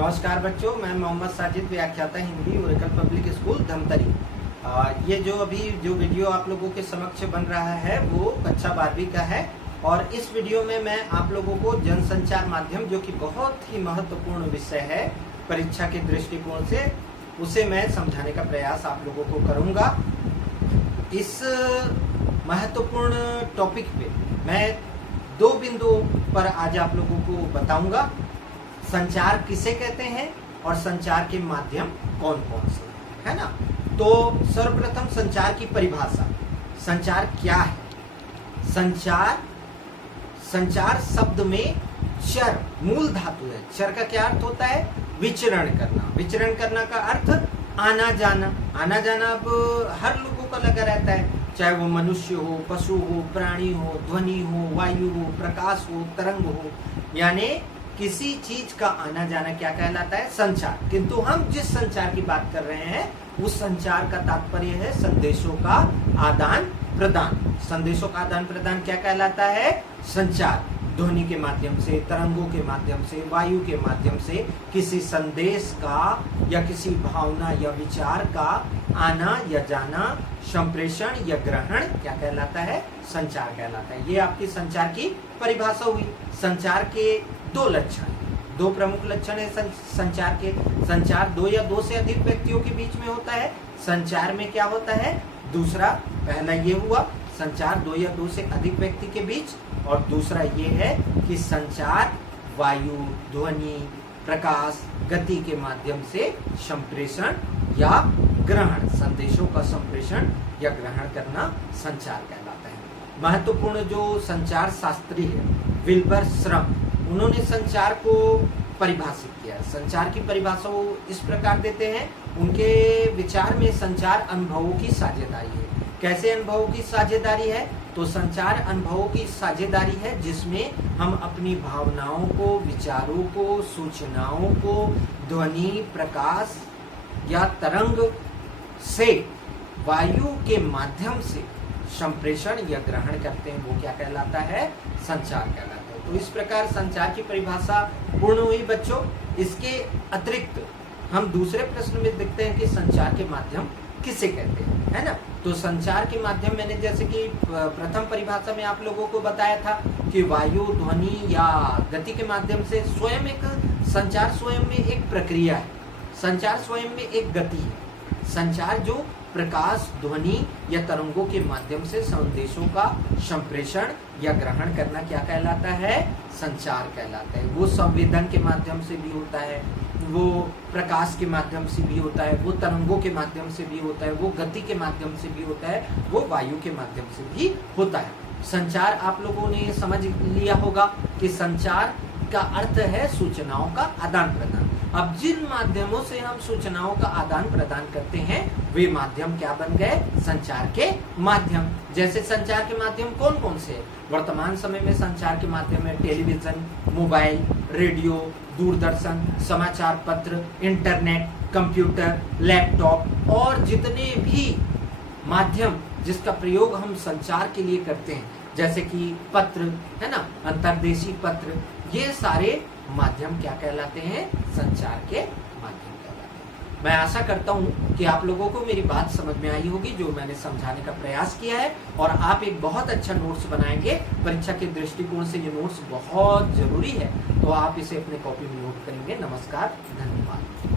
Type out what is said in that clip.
नमस्कार बच्चों, मैं मोहम्मद साजिद, व्याख्याता Hindi, Oracle public school Dhamtari. ये जो अभी जो वीडियो आप लोगों के समक्ष बन रहा है वो कक्षा 12वीं का है। और इस वीडियो में मैं आप लोगों को जनसंचार माध्यम, जो कि बहुत ही महत्वपूर्ण विषय है परीक्षा के दृष्टिकोण से, उसे मैं समझाने का प्रयास आप लोगों को करूंगा। इस महत्वपूर्ण टॉपिक पे मैं 2 बिंदुओं पर आज आप लोगों को बताऊंगा। संचार किसे कहते हैं और संचार के माध्यम कौन कौन से है ना। तो सर्वप्रथम संचार की परिभाषा। संचार क्या है? संचार शब्द में चर मूल धातु है। चर का क्या अर्थ होता है? विचरण करना। विचरण करना का अर्थ आना जाना। आना जाना अब हर लोगों का लगा रहता है, चाहे वो मनुष्य हो, पशु हो, प्राणी हो, ध्वनि हो, वायु हो, प्रकाश हो, तरंग हो, यानी किसी चीज का आना जाना क्या कहलाता है? संचार। किंतु हम जिस संचार की बात कर रहे हैं उस संचार का तात्पर्य है संदेशों का आदान प्रदान। संदेशों का आदान प्रदान क्या कहलाता है? संचार। ध्वनि के माध्यम से, तरंगों के माध्यम से, वायु के माध्यम से किसी संदेश का या किसी भावना या विचार का आना या जाना, संप्रेषण या ग्रहण क्या कहलाता है? संचार कहलाता है। ये आपकी संचार की परिभाषा हुई। संचार के 2 लक्षण, 2 प्रमुख लक्षण है संचार के। संचार 2 या 2 से अधिक व्यक्तियों के बीच में होता है। संचार में क्या होता है? दूसरा, पहला ये हुआ संचार 2 या 2 से अधिक व्यक्ति के बीच, और दूसरा ये है कि संचार वायु, ध्वनि, प्रकाश, गति के माध्यम से संप्रेषण या ग्रहण, संदेशों का संप्रेषण या ग्रहण करना संचार कहलाता है। महत्वपूर्ण जो संचार शास्त्री है विल्बर श्रम, उन्होंने संचार को परिभाषित किया है। संचार की परिभाषा वो इस प्रकार देते हैं, उनके विचार में संचार अनुभवों की साझेदारी है। कैसे अनुभवों की साझेदारी है? तो संचार अनुभवों की साझेदारी है जिसमें हम अपनी भावनाओं को, विचारों को, सूचनाओं को ध्वनि, प्रकाश या तरंग से वायु के माध्यम से संप्रेषण या ग्रहण करते हैं। वो क्या कहलाता है? संचार कहलाता है। तो इस प्रकार संचार की परिभाषा पूर्ण हुई बच्चों। इसके अतिरिक्त हम दूसरे प्रश्न में देखते हैं कि संचार के माध्यम किसे कहते हैं, है ना। तो संचार के माध्यम, मैंने जैसे कि प्रथम परिभाषा में आप लोगों को बताया था कि वायु, ध्वनि या गति के माध्यम से स्वयं एक संचार स्वयं में एक प्रक्रिया है। संचार स्वयं में एक गति है। संचार जो प्रकाश, ध्वनि या तरंगों के माध्यम से संदेशों का संप्रेषण या ग्रहण करना क्या कहलाता है? संचार कहलाता है। वो संवेदन के माध्यम से भी होता है, वो प्रकाश के माध्यम से भी होता है, वो तरंगों के माध्यम से भी होता है, वो गति के माध्यम से भी होता है, वो वायु के माध्यम से भी होता है। संचार आप लोगों ने समझ लिया होगा कि संचार का अर्थ है सूचनाओं का आदान प्रदान। अब जिन माध्यमों से हम सूचनाओं का आदान प्रदान करते हैं वे माध्यम क्या बन गए? संचार के माध्यम। जैसे संचार के माध्यम कौन कौन से हैं? वर्तमान समय में संचार के माध्यम है टेलीविजन, मोबाइल, रेडियो, दूरदर्शन, समाचार पत्र, इंटरनेट, कंप्यूटर, लैपटॉप और जितने भी माध्यम जिसका प्रयोग हम संचार के लिए करते हैं, जैसे कि पत्र है ना, अंतर्देशीय पत्र, ये सारे माध्यम क्या कहलाते हैं? संचार के माध्यम कहलाते हैं। मैं आशा करता हूँ कि आप लोगों को मेरी बात समझ में आई होगी, जो मैंने समझाने का प्रयास किया है, और आप एक बहुत अच्छा नोट्स बनाएंगे। परीक्षा के दृष्टिकोण से ये नोट्स बहुत जरूरी है, तो आप इसे अपने कॉपी में नोट करेंगे। नमस्कार, धन्यवाद।